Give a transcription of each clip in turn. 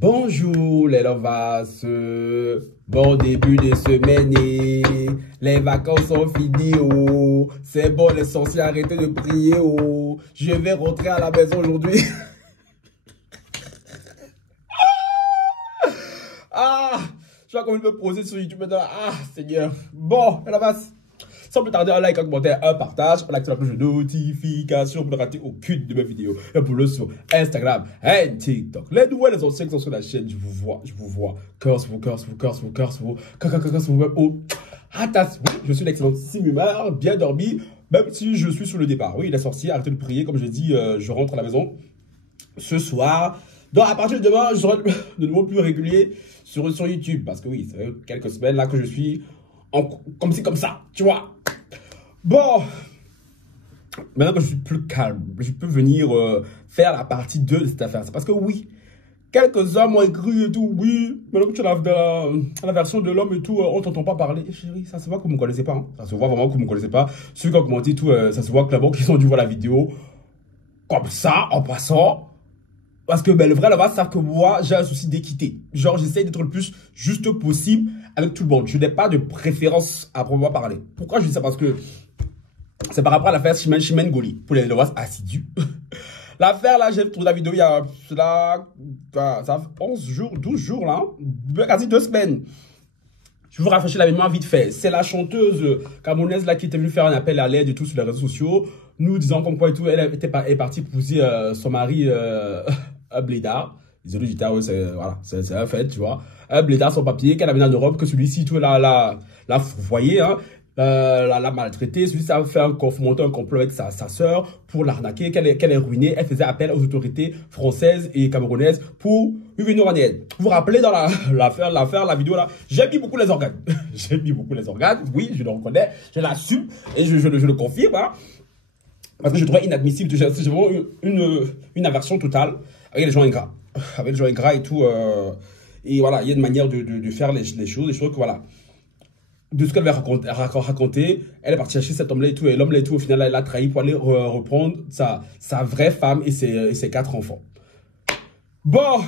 Bonjour les lovas, bon début de semaine, les vacances sont finies, oh. C'est bon les sorciers, arrêtez de prier, oh. Je vais rentrer à la maison aujourd'hui. Je vais comme me poser sur YouTube maintenant. Seigneur. Bon, les lovas, sans plus tarder, un like, un commentaire, un partage, on active la cloche de notification pour ne rater aucune de mes vidéos. Et pour le sur Instagram et TikTok. Les nouveaux, les anciens qui sont sur la chaîne, je vous vois. Curse vous. Oh, je suis l'excellent Simumar, bien dormi, même si je suis sur le départ. Oui, il est sorcier, arrêtez de prier. Comme je dis, je rentre à la maison ce soir. Donc, à partir de demain, je serai de nouveau plus régulier sur YouTube. Parce que oui, ça fait quelques semaines là que je suis comme ci, comme ça, tu vois. Bon, maintenant que je suis plus calme, je peux venir faire la partie 2 de cette affaire. C'est parce que oui, quelques-uns m'ont écrit et tout. Oui, maintenant que tu as la version de l'homme et tout, on t'entend pas parler. Et chérie, ça se voit que vous ne me connaissez pas. Hein. Ça se voit vraiment que vous ne me connaissez pas. Ceux qui ont commenté tout, ça se voit clairement qu'ils ont dû voir la vidéo comme ça, en passant. Parce que le vrai là-bas savent que moi, j'ai un souci d'équité. Genre, j'essaie d'être le plus juste possible avec tout le monde. Je n'ai pas de préférence à proprement parler. Pourquoi je dis ça? Parce que c'est par rapport à l'affaire Chimène Goli. Pour les Loas assidus. L'affaire là, j'ai trouvé la vidéo il y a ça fait 11 jours, 12 jours là. Quasi 2 semaines. Je vous rafraîchis la mémoire vite fait. C'est la chanteuse camerounaise là qui était venue faire un appel à l'aide et tout sur les réseaux sociaux. Nous disant comme quoi et tout, elle est partie épouser son mari un blédard. Désolé du terme, c'est un fait, tu vois. Un blédard sans papier, qu'elle avait en Europe, que celui-ci, tout l'a fourvoyé, hein, l'a maltraité. Celui-ci a fait monté un complot avec sa soeur pour l'arnaquer, qu'elle est ruinée. Elle faisait appel aux autorités françaises et camerounaises pour lui venir en aide. Vous vous rappelez dans l'affaire, la vidéo là, j'ai mis beaucoup les organes. J'ai mis beaucoup les organes, oui, je le reconnais, je l'assume et je le confirme, hein. Parce que je trouvais inadmissible, j'ai vraiment une aversion totale avec les gens ingrats. Avec les gens ingrats et tout. Et voilà, il y a une manière de faire les choses. Et je trouve que voilà, de ce qu'elle va raconter, elle est partie chercher cet homme-là et tout. Et l'homme-là et tout, au final, elle a trahi pour aller reprendre sa vraie femme et ses 4 enfants. Bon,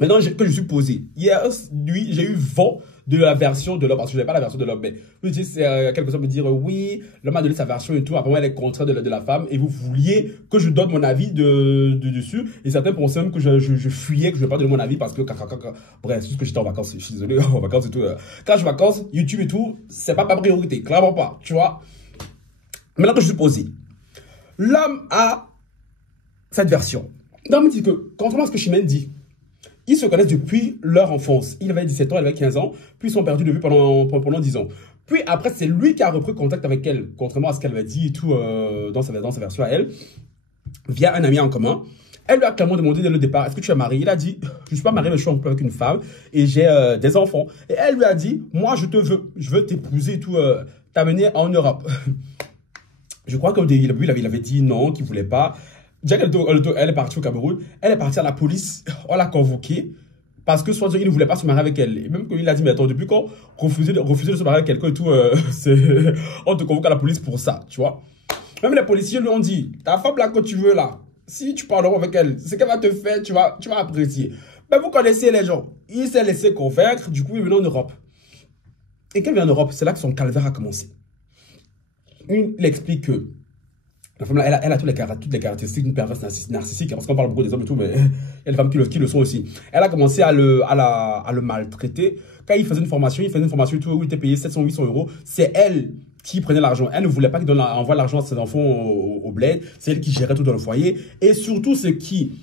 maintenant que je suis posé. Hier, nuit, j'ai eu vent de la version de l'homme, parce que je n'avais pas la version de l'homme, mais je dis, quelque chose me dire, oui, l'homme a donné sa version et tout, apparemment elle est contraire de la femme, et vous vouliez que je donne mon avis dessus, et certains pensaient même que je fuyais, que je ne vais pas donner mon avis, parce que, bref, c'est juste que j'étais en vacances, je suis désolé, en vacances et tout, quand je suis en vacances, YouTube et tout, c'est pas ma priorité, clairement pas, tu vois. Maintenant que je suis posé, l'homme a cette version. L'homme dit que, contrairement à ce que Chimène dit, ils se connaissent depuis leur enfance. Il avait 17 ans, elle avait 15 ans. Puis ils sont perdus de vue pendant 10 ans. Puis après, c'est lui qui a repris contact avec elle, contrairement à ce qu'elle avait dit et tout dans sa version à elle, via un ami en commun. Elle lui a clairement demandé dès le départ, est-ce que tu es marié? Il a dit, je ne suis pas marié, mais je suis en couple avec une femme et j'ai des enfants. Et elle lui a dit, moi je te veux, je veux t'épouser et tout, t'amener en Europe. Je crois qu'au début, il avait dit non, qu'il ne voulait pas. Déjà qu'elle est partie au Cameroun, elle est partie à la police, on l'a convoquée parce que soit il ne voulait pas se marier avec elle. Et même qu'il a dit, mais attends, depuis quand refuser de se marier avec quelqu'un et tout, on te convoque à la police pour ça, tu vois. Même les policiers lui ont dit, ta femme là que tu veux là, si tu parles avec elle, ce qu'elle va te faire, tu vas apprécier. Mais vous connaissez les gens, il s'est laissé convaincre, du coup il est venu en Europe. Et quand il vient en Europe, c'est là que son calvaire a commencé. Il explique que la femme, elle a toutes les caractéristiques d'une perverse narcissique, parce qu'on parle beaucoup des hommes et tout, mais il y a des femmes qui le sont aussi. Elle a commencé à le maltraiter. Quand il faisait une formation et tout, où il était payé 700-800 euros, c'est elle qui prenait l'argent. Elle ne voulait pas qu'il envoie l'argent à ses enfants au bled, c'est elle qui gérait tout dans le foyer. Et surtout, ce qui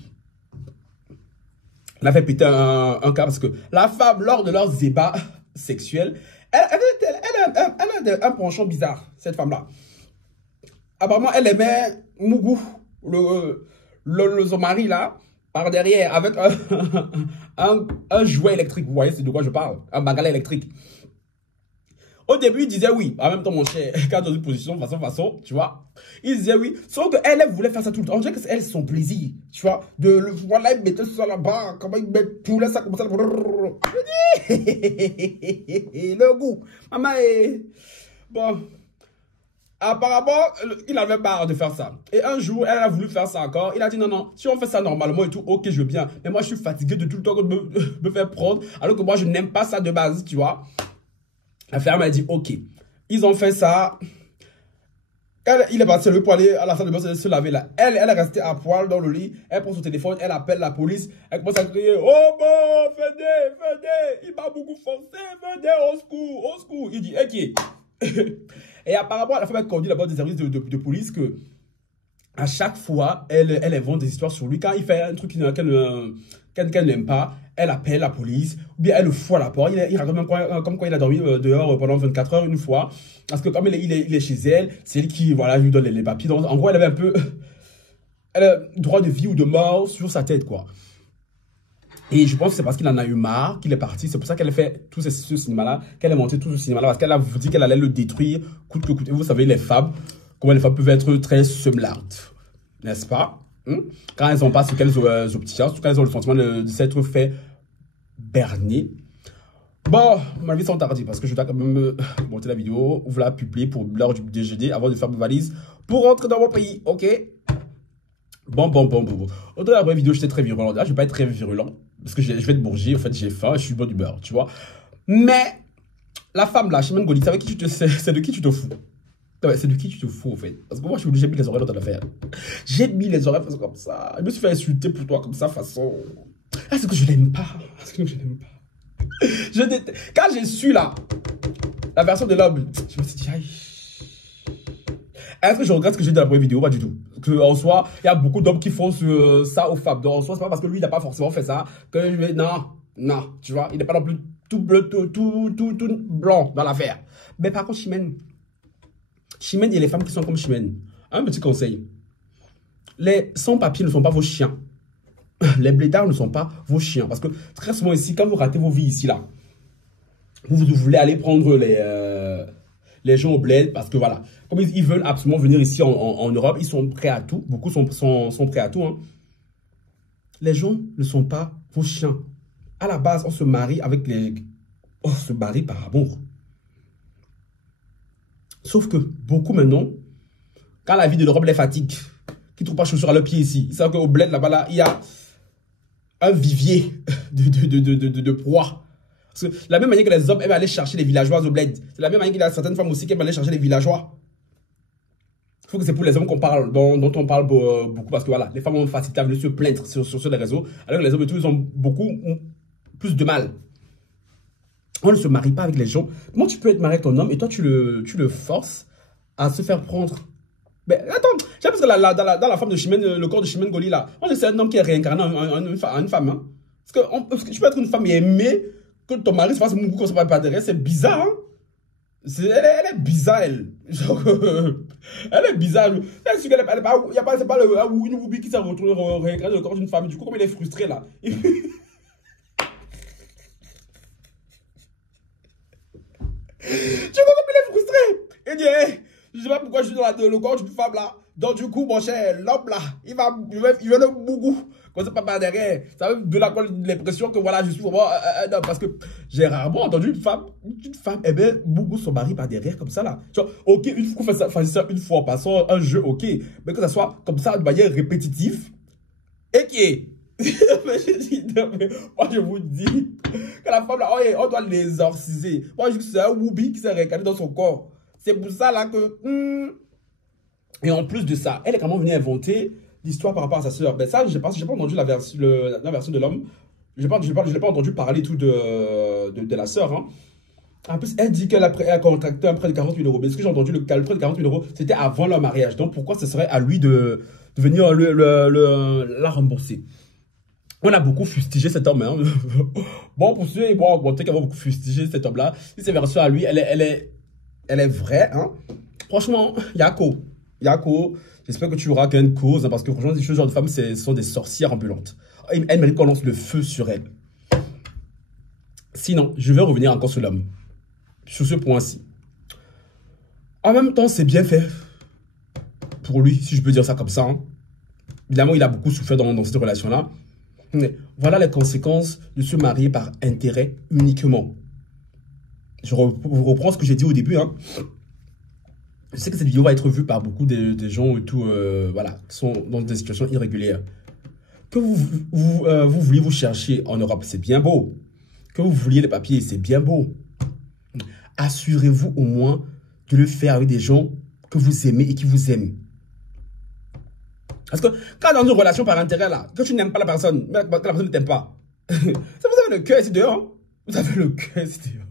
l'a fait péter un cas, parce que la femme, lors de leurs ébats sexuels, elle a un penchant bizarre, cette femme-là. Apparemment, elle aimait Mougou, son mari là, par derrière, avec un jouet électrique. Vous voyez, c'est de quoi je parle? Un bagala électrique. Au début, il disait oui. En même temps, mon cher, quand dans une position, façon, tu vois. Il disait oui. Sauf qu'elle, elle voulait faire ça tout le temps. On dirait que c'est elle, son plaisir. Tu vois. Voilà, il mettait ça là-bas. Comment il met tout là, ça comme ça. Le goût. Maman est... Bon. Apparemment, il avait marre de faire ça. Et un jour, elle a voulu faire ça encore. Il a dit non, non, si on fait ça normalement et tout, ok, je veux bien. Mais moi, je suis fatigué de tout le temps me faire prendre. Alors que moi, je n'aime pas ça de base, tu vois. La femme m'a dit ok. Ils ont fait ça. Il est parti pour aller à la salle de bain se laver là. Elle est restée à poil dans le lit. Elle prend son téléphone, elle appelle la police. Elle commence à crier oh bon, venez, venez. Il m'a beaucoup forcé, venez, au secours, au secours. Il dit ok. Et apparemment, la femme a conduit là-bas des services de police que à chaque fois, elle invente des histoires sur lui. Quand il fait un truc qu'elle n'aime pas, elle appelle la police, ou bien elle le fout à la porte. Il raconte même comme quoi il a dormi dehors pendant 24 heures une fois. Parce que comme il est chez elle, c'est elle qui voilà, lui donne les papiers. Donc, en gros, elle avait un peu elle a droit de vie ou de mort sur sa tête, quoi. Et je pense que c'est parce qu'il en a eu marre qu'il est parti. C'est pour ça qu'elle a fait tout ce cinéma-là, qu'elle a monté tout ce cinéma-là, parce qu'elle a dit qu'elle allait le détruire coûte que coûte. Et vous savez, les femmes, comment les femmes peuvent être très semelardes, n'est-ce pas? Quand elles n'ont pas ce qu'elles obtiennent, surtout quand elles ont le sentiment de s'être fait berner. Bon, ma vie sont tardive parce que je dois quand même monter la vidéo, vous la publier pour l'heure du DGD avant de faire mes valises pour rentrer dans mon pays, ok? Bon. Au de la vraie vidéo, j'étais très virulent. Là, je vais pas être très virulent parce que je vais être bourgé. En fait, j'ai faim, je suis bonne humeur, tu vois. Mais la femme là, Chimène Ngozi, c'est de qui tu te fous? Ouais, c'est de qui tu te fous, en fait? Parce que moi, j'ai mis les oreilles dans ton affaire. J'ai mis les oreilles comme ça. Je me suis fait insulter pour toi comme ça, façon. Ah, c'est que je l'aime pas. C'est que je l'aime pas. Je déteste. Quand j'ai su là, la version de l'homme, je me suis dit, aïe. Est-ce que je regrette ce que j'ai dit dans la première vidéo? Pas du tout. Parce qu'en soi, il y a beaucoup d'hommes qui font ça aux femmes. Donc en soi, c'est pas parce que lui, il n'a pas forcément fait ça que je vais. Non, tu vois, il n'est pas non plus tout bleu, tout blanc dans l'affaire. Mais par contre, Chimène, il y a les femmes qui sont comme Chimène. Un petit conseil. Les sans-papiers ne sont pas vos chiens. Les blédards ne sont pas vos chiens. Parce que très souvent ici, quand vous ratez vos vies ici, là, vous voulez aller prendre les gens au bled parce que voilà, comme ils veulent absolument venir ici en Europe, ils sont prêts à tout. Beaucoup sont prêts à tout. Hein. Les gens ne sont pas vos chiens. À la base, on se marie avec les... On se marie par amour. Sauf que beaucoup maintenant, quand la vie de l'Europe les fatigue, qui ne trouvent pas chaussures à leurs pieds ici, ils savent qu'au bled là-bas, là, il y a un vivier de proies. Parce que la même manière que les hommes aiment aller chercher les villageois au bled, c'est la même manière qu'il y a certaines femmes aussi qui aiment aller chercher les villageois. Il faut que c'est pour les hommes qu'on parle, dont on parle beaucoup, parce que voilà, les femmes ont facilité à venir se plaindre sur les réseaux, alors que les hommes et tout, ils ont beaucoup plus de mal. On ne se marie pas avec les gens. Comment tu peux être marié avec ton homme et toi tu le forces à se faire prendre? Mais attends, j'ai parce que dans la femme de Chimène, le corps de Chimène Ngozi là, on c'est un homme qui est réincarné en une femme. Hein? Parce que tu peux être une femme et aimer que ton mari se fasse mon goût comme ça par derrière, c'est bizarre. Hein? Elle est bizarre, elle. Elle est bizarre. Il n'y a pas une Woubi qui s'est retourné réincarné le corps d'une femme. Du coup, comme il est frustré là. Tu vois comme il est frustré. Il dit, hey, je sais pas pourquoi je suis dans le corps d'une femme là. Donc du coup, mon cher, l'homme là, il veut le bougou. Quand c'est pas par derrière, ça veut donner l'impression que voilà, je suis vraiment un homme. Parce que j'ai rarement entendu une femme, eh bien, bougou son mari par derrière comme ça là. Tu vois, ok, une fois qu'on fait ça une fois en passant un jeu, ok. Mais que ça soit comme ça de manière répétitive, et qui est. Moi je vous dis que la femme là, on doit l'exorciser. Moi je dis que c'est un Woubi qui s'est réincarné dans son corps. C'est pour ça là que... Et en plus de ça, elle est quand même venue inventer l'histoire par rapport à sa soeur. Ben ça, je pense, j'ai pas entendu la version de l'homme. Je l'ai pas entendu parler tout de la soeur. Hein. En plus, elle dit qu'elle a contracté un prêt de 40 000 €. Mais ce que j'ai entendu, le prêt de 40 000 €, c'était avant leur mariage. Donc pourquoi ce serait à lui de venir la rembourser? On a beaucoup fustigé cet homme. Hein. Bon, pour ceux qui vont augmenter, qui vont beaucoup fustiger cet homme-là, si c'est version à lui, elle est vraie. Hein. Franchement, Yako, j'espère que tu auras qu'une cause, hein, parce que franchement, ce genre de femmes, ce sont des sorcières ambulantes. Elle mérite qu'on lance le feu sur elle. Sinon, je vais revenir encore sur l'homme. Sur ce point-ci. En même temps, c'est bien fait. Pour lui, si je peux dire ça comme ça. Hein. Évidemment, il a beaucoup souffert dans cette relation-là. Mais voilà les conséquences de se marier par intérêt uniquement. Je reprends ce que j'ai dit au début. Hein. Je sais que cette vidéo va être vue par beaucoup de gens et tout, voilà, qui sont dans des situations irrégulières. Que vous vouliez vous chercher en Europe, c'est bien beau. Que vous vouliez les papiers, c'est bien beau. Assurez-vous au moins de le faire avec des gens que vous aimez et qui vous aiment. Parce que quand dans une relation par intérêt, là, que tu n'aimes pas la personne, que la personne ne t'aime pas, ça vous avez le cœur ici dehors. Hein? Vous avez le cœur ici dehors.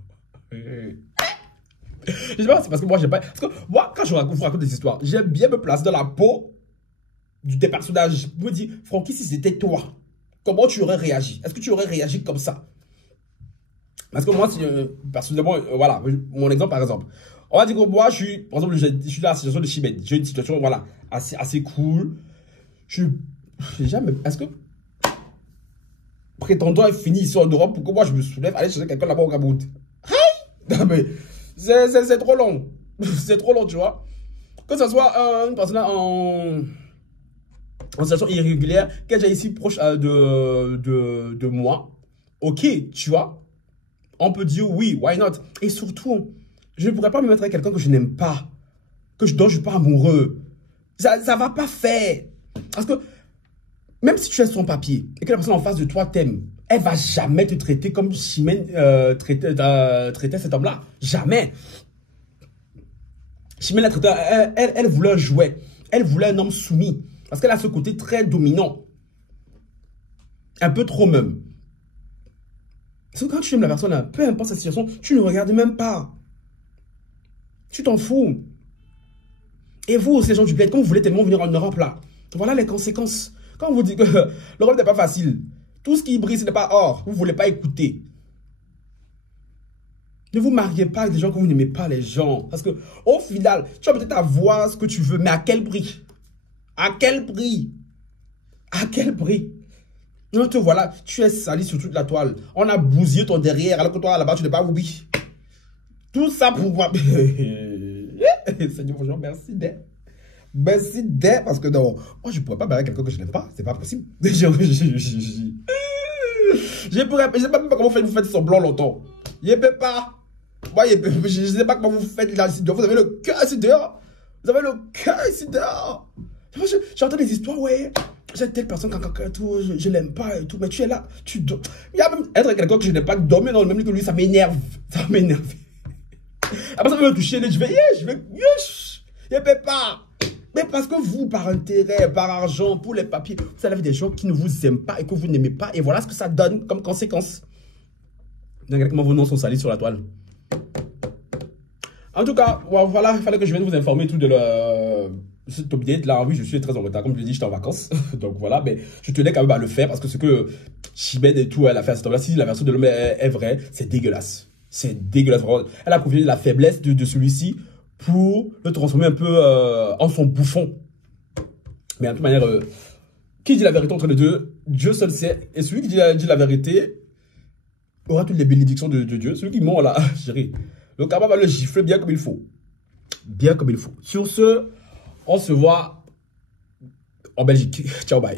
Je sais pas, c'est parce que moi, j'ai pas. Parce que moi, quand je vous raconte des histoires, j'aime bien me placer dans la peau des personnages. Je me dis, Francky, si c'était toi, comment tu aurais réagi? Est-ce que tu aurais réagi comme ça? Parce que moi, si, personnellement, voilà, mon exemple par exemple. On va dire que moi, par exemple, je suis dans la situation de Chimène. J'ai une situation, voilà, assez cool. J'ai jamais. Est-ce que prétendons être fini ici en Europe pour que moi je me soulève, aller chercher quelqu'un là-bas au Cameroun? Non, mais c'est trop long. C'est trop long, tu vois. Que ce soit une personne en situation irrégulière, qui est déjà ici proche de moi, ok, tu vois. On peut dire oui, why not? Et surtout, je ne pourrais pas me mettre avec quelqu'un que je n'aime pas, dont je ne suis pas amoureux. Ça ne va pas faire. Parce que même si tu es son papier et que la personne en face de toi t'aime, elle ne va jamais te traiter comme Chimène traitait cet homme-là. Jamais. Chimène la traitait, elle voulait un jouet. Elle voulait un homme soumis. Parce qu'elle a ce côté très dominant. Un peu trop même. Parce que quand tu aimes la personne, peu importe sa situation, tu ne regardes même pas. Tu t'en fous. Et vous, ces gens du bled, quand vous voulez tellement venir en Europe, là, voilà les conséquences. Quand on vous dit que l'Europe n'est pas facile, tout ce qui brille, ce n'est pas or. Vous ne voulez pas écouter. Ne vous mariez pas avec des gens que vous n'aimez pas, les gens. Parce que au final, tu vas peut-être avoir ce que tu veux, mais à quel prix? À quel prix? À quel prix? Non, te voilà, tu es sali sur toute la toile. On a bousillé ton derrière, alors que toi, là-bas, tu n'es pas oublié. Tout ça pour voir. Seigneur, bonjour, merci d'être. Merci d'être, parce que non, moi, je ne pourrais pas marier quelqu'un que je n'aime pas. C'est pas possible. Je ne sais pas même comment vous faites semblant longtemps. Je ne peux pas. Moi, je ne sais pas comment vous faites là. Vous avez le cœur ici dehors. Vous avez le cœur ici dehors. J'entends des histoires, ouais. J'ai telle personne, tout, je l'aime pas et tout, mais tu es là, tu dors. Il y a même être avec quelqu'un que je n'ai pas dormi dans le même lit que lui, ça m'énerve. Ça m'énerve. Après ça veut me toucher, je vais, je ne peux pas. Mais parce que vous, par intérêt, par argent, pour les papiers, vous avez des gens qui ne vous aiment pas et que vous n'aimez pas. Et voilà ce que ça donne comme conséquence. Regardez comment vos noms sont salis sur la toile. En tout cas, voilà, il fallait que je vienne vous informer tout de cet update là. Oui, je suis très en retard. Comme je l'ai dit, j'étais en vacances. Donc voilà, mais je tenais quand même à le faire parce que ce que Chimène et tout, elle a fait à cet homme-là, si la version de l'homme est vraie, c'est dégueulasse. C'est dégueulasse. Vraiment. Elle a profité de la faiblesse de celui-ci pour le transformer un peu en son bouffon. Mais de toute manière, qui dit la vérité entre les deux? Dieu seul sait. Et celui qui dit la vérité aura toutes les bénédictions de Dieu. Celui qui ment là, chérie, le karma va le gifler bien comme il faut. Bien comme il faut. Sur ce, on se voit en Belgique. Ciao, bye.